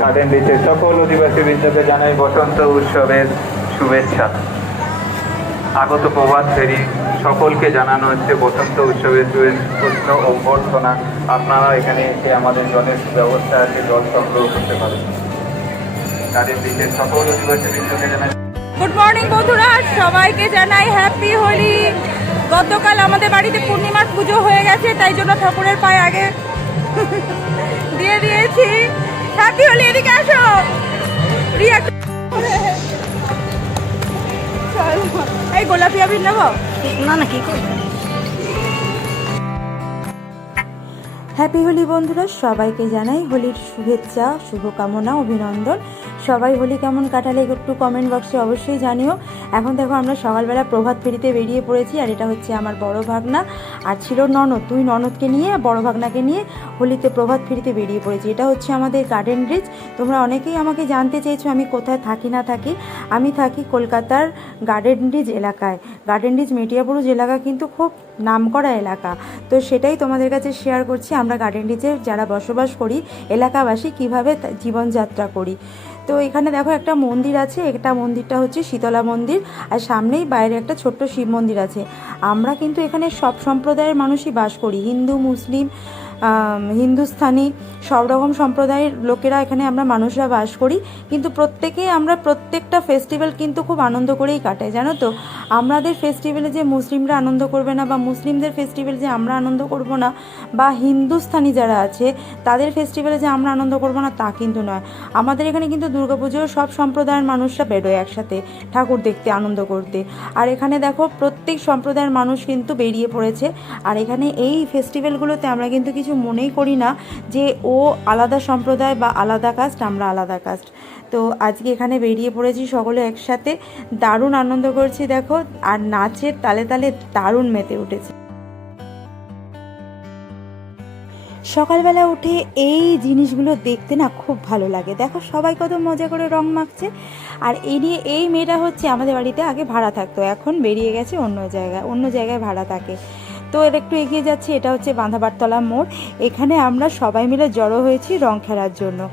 Garden রিচের সকল অধিবাসী বৃন্দকে জানাই বসন্ত উৎসবের শুভেচ্ছা। আগত প্রভাত ফেরি সকলকে জানানো হচ্ছে বসন্ত উৎসবের শুভেচ্ছা অভ্যর্থনা। আপনারা এখানে এসে আমাদের জলের ব্যবস্থা আছে, জল সংগ্রহ করতে পারেন। সকল অধিবাসী বৃন্দকে জানাই গুড মর্নিং বন্ধুরা। সবাইকে জানাই হ্যাপি হোলি গতকাল আমাদের বাড়িতে পূর্ণিমার পুজো হয়ে গেছে, তাই জন্য ঠাকুরের পায়ে আগে দিয়ে দিয়েছি। হ্যাপি হলি এদিকে আসো। রিয়া। এই গোলাপি আবির নেব? না না কি করব? হ্যাপি হোলি বন্ধুরা, সবাইকে জানাই হোলির শুভেচ্ছা, শুভকামনা, অভিনন্দন। সবাই হোলি কেমন কাটালে একটু কমেন্ট বক্সে অবশ্যই জানিও। এখন দেখো আমরা সকালবেলা প্রভাত ফেরিতে বেরিয়ে পড়েছি আর এটা হচ্ছে আমার বড় ভাগনা। আর ছিল ননদ, তুই ননদকে নিয়ে, বড় ভাগনাকে নিয়ে হোলিতে প্রভাত ফেরিতে বেরিয়ে পড়েছি। এটা হচ্ছে আমাদের গার্ডেন ব্রিজ তোমরা অনেকেই আমাকে জানতে চেয়েছো আমি কোথায় থাকি না থাকি। আমি থাকি কলকাতার গার্ডেন ব্রিজ এলাকায়। গার্ডেন ব্রিজ মেটিয়াপুরুষ এলাকা কিন্তু খুব নামকরা এলাকা। তো সেটাই তোমাদের কাছে শেয়ার করছি। আমরা গার্ডেন রিচে যারা বসবাস করি, এলাকাবাসী কীভাবে জীবনযাত্রা করি। তো এখানে দেখো একটা মন্দির আছে, একটা মন্দিরটা হচ্ছে শীতলা মন্দির, আর সামনেই বাইরে একটা ছোট্ট শিব মন্দির আছে। আমরা কিন্তু এখানে সব সম্প্রদায়ের মানুষই বাস করি, হিন্দু, মুসলিম হিন্দুস্থানি সব রকম সম্প্রদায়ের লোকেরা এখানে আমরা মানুষরা বাস করি। কিন্তু প্রত্যেকেই আমরা প্রত্যেকটা ফেস্টিভ্যাল কিন্তু খুব আনন্দ করেই কাটাই, জানো তো? আমাদের ফেস্টিভ্যালে যে মুসলিমরা আনন্দ করবে না বা মুসলিমদের ফেস্টিভ্যাল যে আমরা আনন্দ করব না বা হিন্দুস্থানি যারা আছে, তাদের ফেস্টিভ্যালে যে আমরা আনন্দ করব না, তা কিন্তু নয়। আমাদের এখানে কিন্তু দুর্গাপুজোর সব সম্প্রদায়ের মানুষরা বেরোয় একসাথে, ঠাকুর দেখতে, আনন্দ করতে। আর এখানে দেখো, প্রত্যেক সম্প্রদায়ের মানুষ কিন্তু বেরিয়ে পড়েছে। আর এখানে এই ফেস্টিভ্যালগুলোতে আমরা কিন্তু কিছু মনেই করি না যে ও আলাদা সম্প্রদায় বা আলাদা কাস্ট আমরা আলাদা কাস্ট তো আজকে এখানে বেরিয়ে পড়েছি সকলে একসাথে। দারুণ আনন্দ করছি, দেখো। আর নাচের তালে তালে দারুণ মেতে উঠেছে। সকালবেলা উঠে এই জিনিসগুলো দেখতে না খুব ভালো লাগে। দেখো, সবাই কত মজা করে রং মাখছে। আর এই নিয়ে এই মেয়েটা হচ্ছে আমাদের বাড়িতে আগে ভাড়া থাকতো। এখন বেরিয়ে গেছে অন্য জায়গায় অন্য জায়গায় ভাড়া থাকে। তো এর একটু এগিয়ে যাচ্ছে, এটা হচ্ছে বাঁধাবারতলা মোড়। এখানে আমরা সবাই মিলে জড়ো হয়েছি রং খেলার জন্য।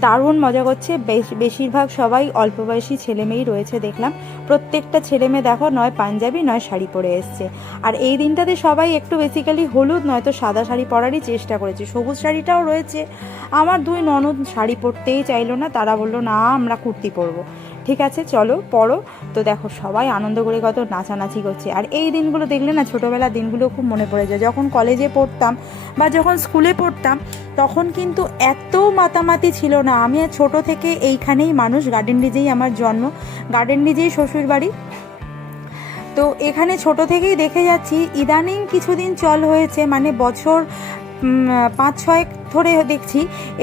দারুণ মজা করছে, বেশ- বেশিরভাগ সবাই অল্প বয়সী ছেলেমেয়েই রয়েছে দেখলাম। প্রত্যেকটা ছেলে মেয়ে দেখো, নয় পাঞ্জাবি, নয় শাড়ি পরে এসছে। আর এই দিনটাতে সবাই একটু বেসিক্যালি হলুদ, নয়তো সাদা শাড়ি পরারই চেষ্টা করেছে। সবুজ শাড়িটাও রয়েছে। আমার দুই ননদ শাড়ি পরতেই চাইলো না, তারা বলল, না, আমরা কুর্তি পরবো। ঠিক আছে, চলো, পড়ো। তো দেখো, সবাই আনন্দ করে কত নাচানাচি করছে। আর এই দিনগুলো দেখলে না, ছোটোবেলার দিনগুলো খুব মনে পড়ে যায়। যখন কলেজে পড়তাম বা যখন স্কুলে পড়তাম, তখন কিন্তু এত মাতামাতি ছিল না। আমি ছোট থেকে এইখানেই মানুষ গার্ডেন ডিজেই আমার জন্ম গার্ডেন ডিজেই শ্বশুর বাড়ি। তো এখানে ছোট থেকেই দেখে যাচ্ছি, ইদানিং কিছুদিন চল হয়েছে মানে বছর পাঁচ ছয় ধরে দেখছি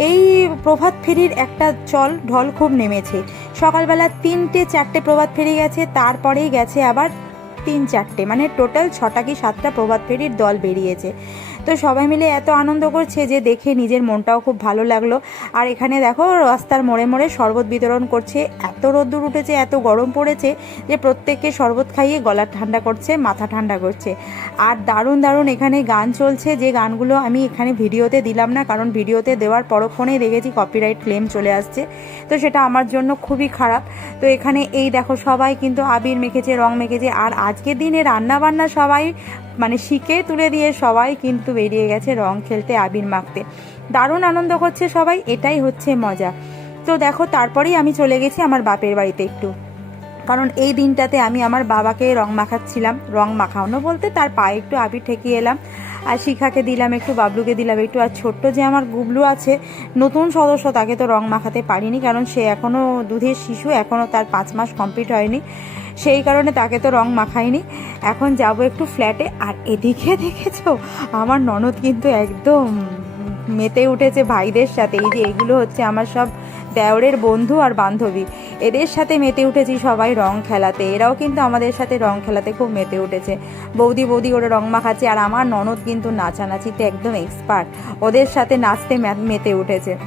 এই প্রভাত ফেরির একটা চল ঢল খুব নেমেছে। সকালবেলা তিনটে, চারটে প্রভাত ফেরি গেছে, তারপরেই গেছে আবার তিন, চারটে। মানে টোটাল ছটা কি সাতটা প্রভাত ফেরির দল বেরিয়েছে। তো সবাই মিলে এত আনন্দ করছে যে দেখে নিজের মনটাও খুব ভালো লাগল। আর এখানে দেখো রাস্তার মোড়ে মোড়ে শরবত বিতরণ করছে। এত রোদ্দুর উঠেছে, এত গরম পড়েছে যে প্রত্যেককে শরবত খাইয়ে গলা ঠান্ডা করছে, মাথা ঠান্ডা করছে। আর দারুণ দারুণ এখানে গান চলছে। যে গানগুলো আমি এখানে ভিডিওতে দিলাম না, কারণ ভিডিওতে দেওয়ার পরক্ষণেই দেখেছি কপিরাইট ক্লেম চলে আসছে। তো সেটা আমার জন্য খুবই খারাপ। তো এখানে এই দেখো সবাই কিন্তু আবির মেখেছে, রং মেখেছে। আর আজকের দিনে রান্না বান্না সবাই মানে শিখে তুলে দিয়ে সবাই কিন্তু বেরিয়ে গেছে রং খেলতে আবির মাখতে। দারুণ আনন্দ করছে সবাই, এটাই হচ্ছে মজা। তো দেখো, তারপরেই আমি চলে গেছি আমার বাপের বাড়িতে একটু। কারণ এই দিনটাতে আমি আমার বাবাকে রং মাখাচ্ছিলাম, রং মাখানো বলতে তার পায়ে একটু আবির ঠেকিয়ে এলাম, আর শিখাকে দিলাম, একটু বাবলুকে দিলাম, একটু, আর ছোট্ট যে আমার গুবলু আছে, নতুন সদস্য তাকে তো রং মাখাতে পারিনি, কারণ সে এখনও দুধের শিশু এখনও তার পাঁচ মাস কমপ্লিট হয়নি, সেই কারণে তাকে তো রং মাখাইনি। এখন যাব একটু ফ্ল্যাটে, আর এদিকে দেখেছ, আমার ননদ কিন্তু একদম মেতে উঠেছে ভাইদের সাথে, এই যে এগুলো হচ্ছে আমার সব দেওরের বন্ধু আর বান্ধবী। এদের সাথে মেতে উঠেছি সবাই রং খেলাতে। এরাও কিন্তু আমাদের সাথে রং খেলাতে খুব মেতে উঠেছে। বৌদি বৌদি ওরা রং মাখাচ্ছে আর আমার ননদ কিন্তু নাচানাচিতে একদম এক্সপার্ট ওদের সাথে নাচতে মেতে উঠেছে।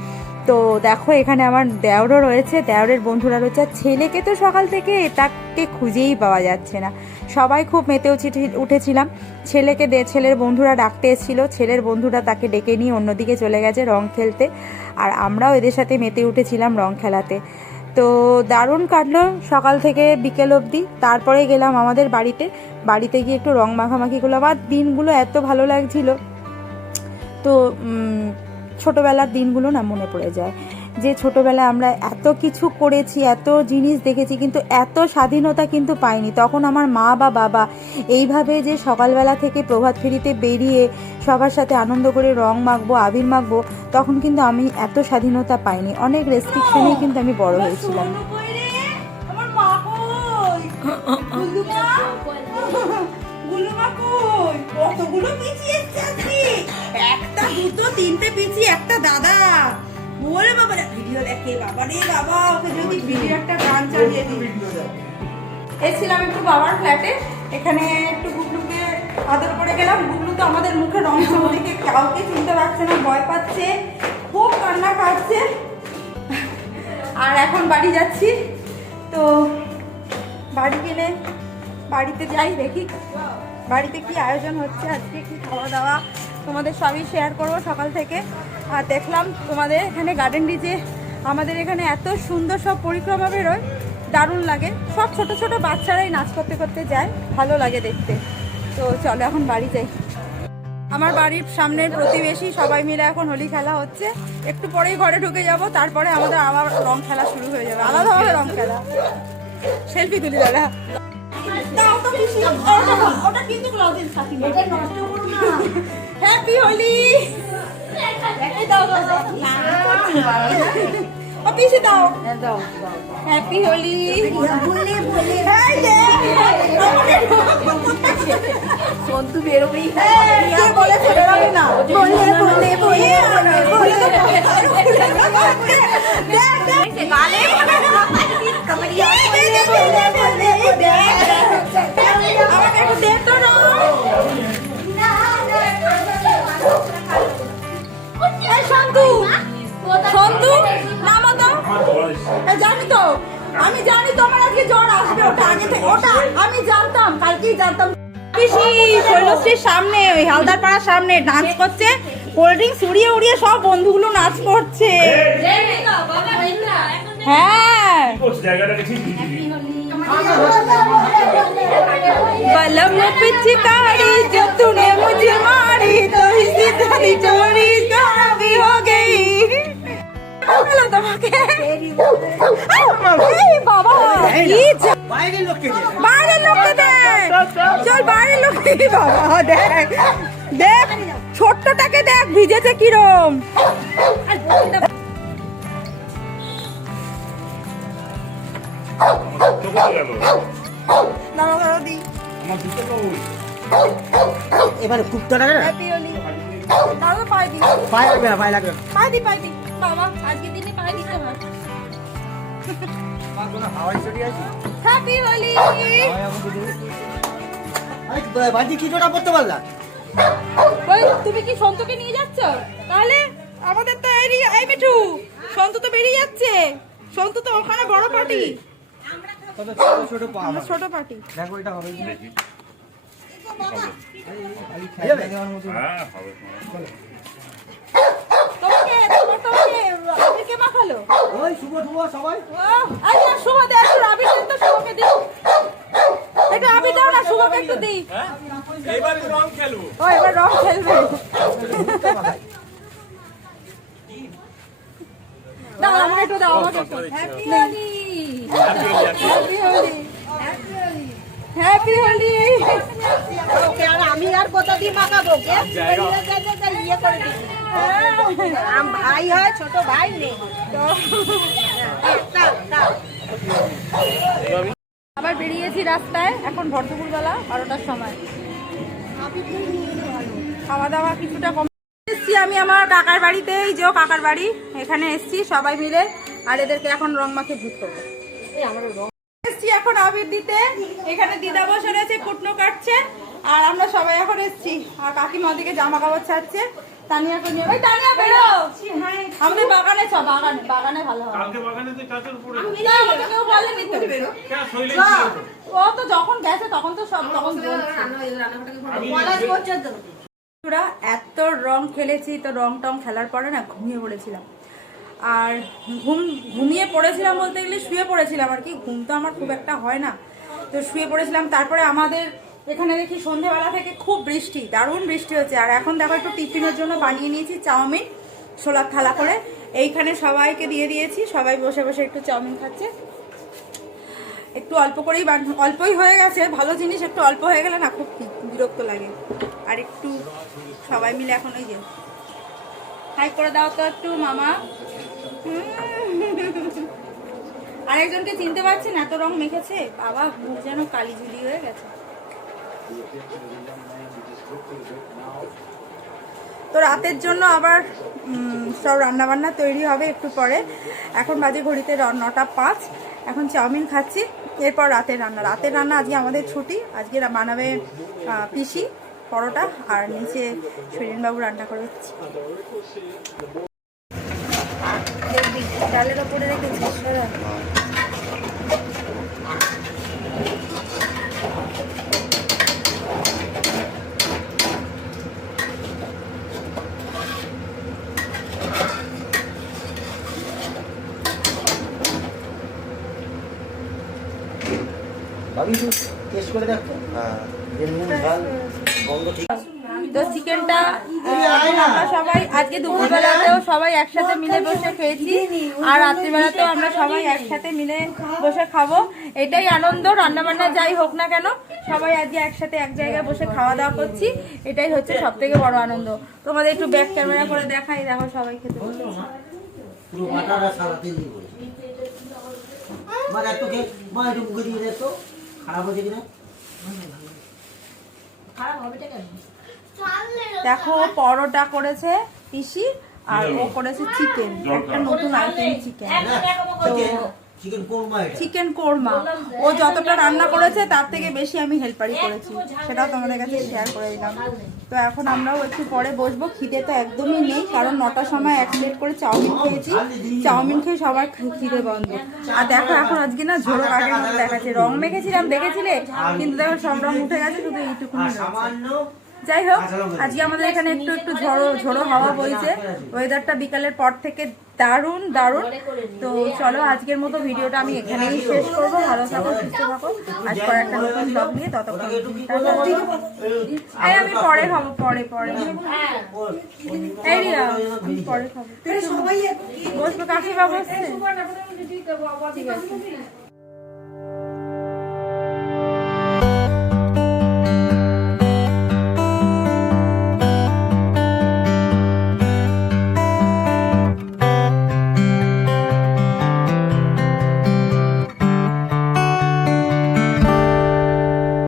তো দেখো এখানে আমার দেওরও রয়েছে, দেওরের বন্ধুরা রয়েছে। আর ছেলেকে তো সকাল থেকে তাকে খুঁজেই পাওয়া যাচ্ছে না। সবাই খুব মেতে উঠে- উঠেছিলাম। ছেলেকে দে, ছেলের বন্ধুরা ডাকতে এসেছিল। ছেলের বন্ধুরা তাকে ডেকে নিয়ে অন্যদিকে চলে গেছে রং খেলতে। আর আমরাও এদের সাথে মেতে উঠেছিলাম রং খেলাতে। তো দারুণ কাটলো সকাল থেকে বিকেল অবধি। তারপরে গেলাম আমাদের বাড়িতে। বাড়িতে গিয়ে একটু রং মাখামাখি করলাম। আর দিনগুলো এত ভালো লাগছিল। তো ছোটবেলার দিনগুলো না মনে পড়ে যায়। যে ছোটবেলায় আমরা এত কিছু করেছি এত জিনিস দেখেছি কিন্তু এত স্বাধীনতা কিন্তু পাইনি। তখন আমার মা বা বাবা এইভাবে যে সকালবেলা থেকে প্রভাত ফেরিতে বেরিয়ে সবার সাথে আনন্দ করে রং মাখবো আবির মাখবো তখন কিন্তু আমি এত স্বাধীনতা পাইনি। অনেক রেস্ট্রিকশনেই কিন্তু আমি বড় হয়েছিলাম। কতগুলো একটা দুটো তিনটে পিচি একটা দাদা। ওরে বাবা ভিডিও দেখে, বাবা রে, বাবা, ওকে যদি ভিডিও একটা গান চালিয়ে দিই। এসেছিলাম একটু বাবার ফ্ল্যাটে এখানে একটু গুগলুকে আদর করে গেলাম। গুগলু তো আমাদের মুখে রং দেখে কাউকে চিনতে পারছে না, ভয় পাচ্ছে, খুব কান্না কাটছে। আর এখন বাড়ি যাচ্ছি। তো বাড়ি গেলে বাড়িতে যাই, দেখি বাড়িতে কি আয়োজন হচ্ছে, আজকে কি খাওয়া দাওয়া, তোমাদের সবই শেয়ার করব সকাল থেকে। আর দেখলাম তোমাদের এখানে গার্ডেন ডিজে আমাদের এখানে এত সুন্দর সব পরিক্রমা বেরোয় দারুণ লাগে। সব ছোট ছোট বাচ্চারাই নাচ করতে করতে যায় ভালো লাগে দেখতে। তো চলো এখন বাড়ি যাই। আমার বাড়ির সামনের প্রতিবেশী সবাই মিলে এখন হোলি খেলা হচ্ছে। একটু পরেই ঘরে ঢুকে যাব তারপরে আমাদের আবার রং খেলা শুরু হয়ে যাবে। আলাদাভাবে রং খেলা। সেলফি তুলি দাদা। হ্যাপি হোলি পিসি দাও হ্যাপি হোলি বলে বলে সন্তু বেরোবেই না বলে দেখ গালে কমরিয়া বলে বলে বলে আমাকে ওটা আগে থেকে ওটা আমি জানতাম কালকেই জানতাম পিসি শৈলশ্রীর সামনে ওই হালদার পাড়ার সামনে ডান্স করছে কোল্ড ড্রিঙ্কস উড়িয়ে উড়িয়ে সব বন্ধুগুলো নাচ করছে হ্যাঁ बलम पिचकारी जब तूने मुझे मारी तो इसी तेरी चोरी कहाँ भी हो गई হলো তোমাকে। বাবা কি বাইরের লোককে দেখ চল বাইরের লোককে বাবা দেখ। দেখ ছোট্টটাকে দেখ ভিজেছে কিরম। এবারে না। পায়ে লাগবে না পায়ে লাগবে পাই দি পাই দি। বাবা। হ্যাপি হোলি বাজি কি জোড়া পারলা তুমি কি সন্তকে নিয়ে যাচ্ছ? তাহলে আমাদের তো এই এই মিঠু সন্ত তো বেরিয়ে যাচ্ছে। সন্ত তো ওখানে বড় পার্টি তবে ছোট ছোট পা আমরা ছোট পার্টি দেখো এটা হবে কি তোমাকে তোমার তোমাকে আবির কে মাখালো? ওই শুভ শুভ সবাই। ও আচ্ছা শুভ দে একটু আবির দে তো শুভকে দিই। একটু আবির দাও না শুভকে একটু দিই। এবার রং খেলব। ও এবার রং খেলবে। দাও আমাকে একটু দাও আমাকে একটু। Happy Holi happy Holi happy Holi okay আর আমি আর কোথা দিয়ে মাখাবো? ওকে ইয়ে করে দিবি। আবার বেরিয়েছি রাস্তায়, এখন ভর দুপুরবেলা বারোটার সময়। খাওয়া দাওয়া কিছুটা কম এসছি আমি আমার কাকার বাড়িতে, এই যে কাকার বাড়ি, এখানে এসছি সবাই মিলে, আর এদেরকে এখন রং মাখে ভূত করব। এখন আবির দিতে, এখানে দিদা বসে রয়েছে, কুটনো কাটছে, আর আমরা সবাই এখন এসছি। আর কাকিমা ওদিকে জামা কাপড় ছাড়ছে। তানিয়াকে নিয়ে এই তানিয়া বেরো। আমাদের বাগানে চ বাগানে বাগানে ভালো হবে। কালকে বাগানে কাজের উপরে না, আমাকে কেউ বলেনি তো। কেন শৈলেন ও তো যখন গেছে তখন তো সব তখন বলছে। আমি এত রং খেলেছি তো রং টং খেলার পরে না ঘুমিয়ে পড়েছিলাম। আর ঘুম ঘুমিয়ে পড়েছিলাম বলতে গেলে শুয়ে পড়েছিলাম আর কি। ঘুম তো আমার খুব একটা হয় না। তো শুয়ে পড়েছিলাম। তারপরে আমাদের এখানে দেখি সন্ধেবেলা থেকে খুব বৃষ্টি, দারুণ বৃষ্টি হচ্ছে। আর এখন দেখো একটু টিফিনের জন্য বানিয়ে নিয়েছি চাউমিন, ছোলার থালা করে। এইখানে সবাইকে দিয়ে দিয়েছি, সবাই বসে বসে একটু চাউমিন খাচ্ছে। একটু অল্প করেই অল্পই হয়ে গেছে, ভালো জিনিস একটু অল্প হয়ে গেলে না খুব বিরক্ত লাগে। আর একটু সবাই মিলে এখন ওই যে হাই করে দাও তো একটু, মামা। আরেকজনকে চিনতে পারছি না, এত রং মেখেছে। বাবা, মুখ যেন কালি ঝুলি হয়ে গেছে। তো রাতের জন্য আবার সব রান্নাবান্না তৈরি হবে একটু পরে। এখন বাজে ঘড়িতে নটা পাঁচ। এখন চাউমিন খাচ্ছি, এরপর রাতের রান্না। রাতের রান্না আজকে আমাদের ছুটি, আজকে বানাবে পিসি, পরোটা, আর নিচে সুরেনবাবু রান্না করে দিচ্ছি। ডালের ওপরে রেখেছিস সরা। ভাবি তুই টেস্ট করে দেখ তো যে নুন ঝাল গন্ধ ঠিক তো চিকেনটা আমরা সবাই আজকে দুপুরবেলাতেও সবাই একসাথে মিলে বসে খেয়েছি। আর রাত্রিবেলাতেও আমরা সবাই একসাথে মিলে বসে খাব। এটাই আনন্দ রান্না বান্না যাই হোক না কেন সবাই আজকে একসাথে এক জায়গায় বসে খাওয়া দাওয়া করছি। এটাই হচ্ছে সব থেকে বড় আনন্দ। তোমাদের একটু ব্যাক ক্যামেরা করে দেখাই দেখো সবাই খেতে খারাপ হয়েছে কিনা? দেখো পরোটা করেছে পিসি আর ও করেছে চিকেন একটা নতুন item chicken chicken korma chicken korma. ও যতটা রান্না করেছে। তার থেকে বেশি আমি হেল্পারি করেছি। সেটাও তোমাদের কাছে শেয়ার করে দিলাম। তো এখন আমরাও একটু পরে বসবো। খিদে তো একদমই নেই কারণ নটার সময় এক প্লেট করে চাউমিন খেয়েছি। চাউমিন খেয়ে সবার খিদে বন্ধ। আর দেখো এখন আজকে না ঝোড়ো কাঠের মতো দেখাচ্ছে। রং মেখেছিলাম দেখেছিলে? কিন্তু দেখো সব রং উঠে গেছে শুধু এইটুকুনি সামান্য যাই হোক আজকে আমাদের এখানে একটু একটু ঝড়ো ঝোড়ো হাওয়া বইছে। ওয়েদারটা বিকালের পর থেকে দারুণ দারুণ। তো চলো আজকের মতো ভিডিওটা আমি এখানেই শেষ করব। ভালো থাকো সুস্থ থাকো। আজ পর একটা নতুন ব্লগ নিয়ে ততক্ষণ। এই আমি পরে খাব পরে পরে। এই রিয়া আমি পরে খাব। বসবো কাকিমা বসছে। ঠিক আছে।